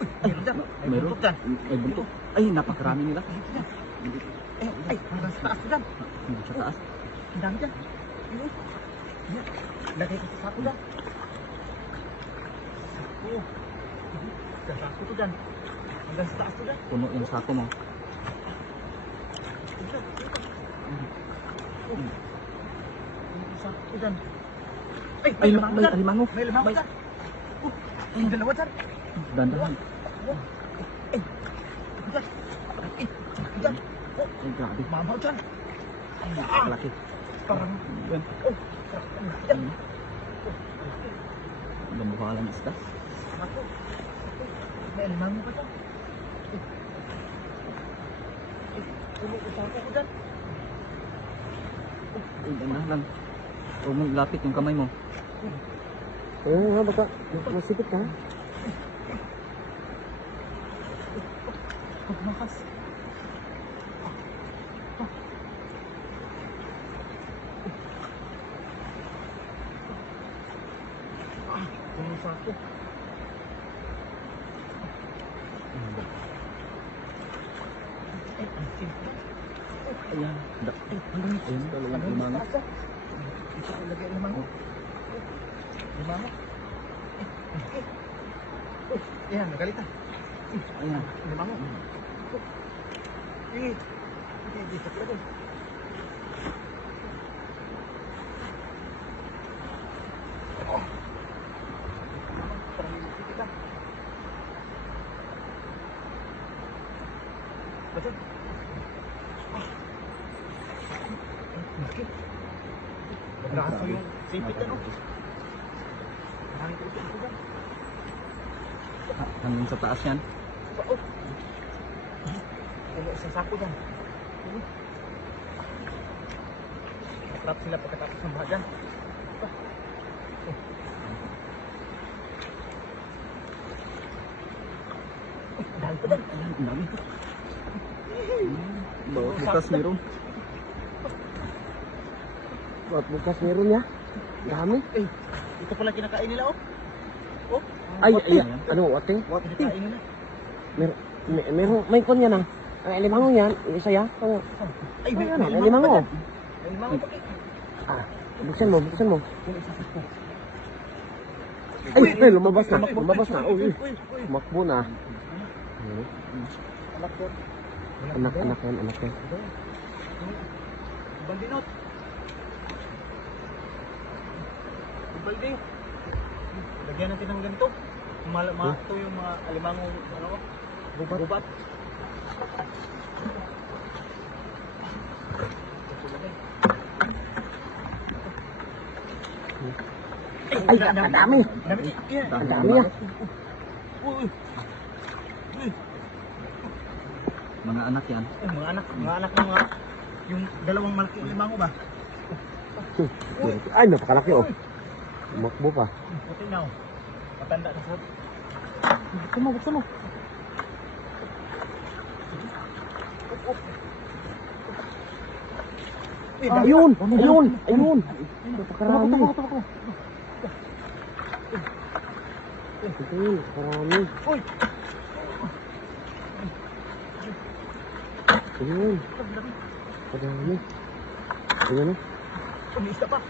Ay, meron. May buntot. Ay, napakarami nila. Ay, hanggang sa taas ko dyan. Hanggang sa taas. Ang dami dyan. Lagay ko sa sako dyan. Sako ko dyan. Hanggang sa taas ko dyan. Puno yung sako mo. Sako ko dyan. Ay, may alimango. May alimango dyan. Ay, dalawa dyan. Dandahan. Ay, dyan. Ay, dyan. Ay, grabe. Mabaw dyan. Ay, nakalaki. Parang, yan. Oh, yan. Gamukha lang isda. Ako. May alimango ka dyan. Puno ko sako ko dyan. Ay, dandahan lang. Huwag mong lapit yung kamay mo. Oo nga, baka masipit ka. Pagmakas. Puno sako. Ayan. Ayan, dalawang limango. Ito ko lagay limango. Limango. Ayan, nagalita. Ayan, limango. Hindi sa lagay. Parang nilipit ka. Ba't bakit? Braso yung sipit ano? Maraming ito dyan. Hanggang sa taas yan? Oo. Puno sa sako dyan. Matrap sila pagkatapos ng bahagan. Dahil pa dyan. Ang dami. Bukas meron. At bukas meron ya. Dami. Eh, ito pala kinakain nila oh. Oh. Ay, ano, wate? Kinakain nila. Meron, may kon yan ah. Ay, limango yan. Isa ya. Ay, may limango. May limango pa eh. Ah, buksan mo. Ay, lumabas na. Uy. Makbo na. Anak yan. Bandinot. Balde. Lagyan natin ng ganito. Ito yung mga alimango, ano ko? Gubat. Ay, ang dami. Ang dami ah. Uy. Mga anak yan. Mga anak ng mga yung dalawang malaking limango ba? Ay, napakalaki oh. Makbo pa. Puti na oh. Matanda na sa. Buksan mo. Ayun. Napakarami. Ayun, napakarami. Uy. Ayun. Napakarami. Ayun. May isa pa.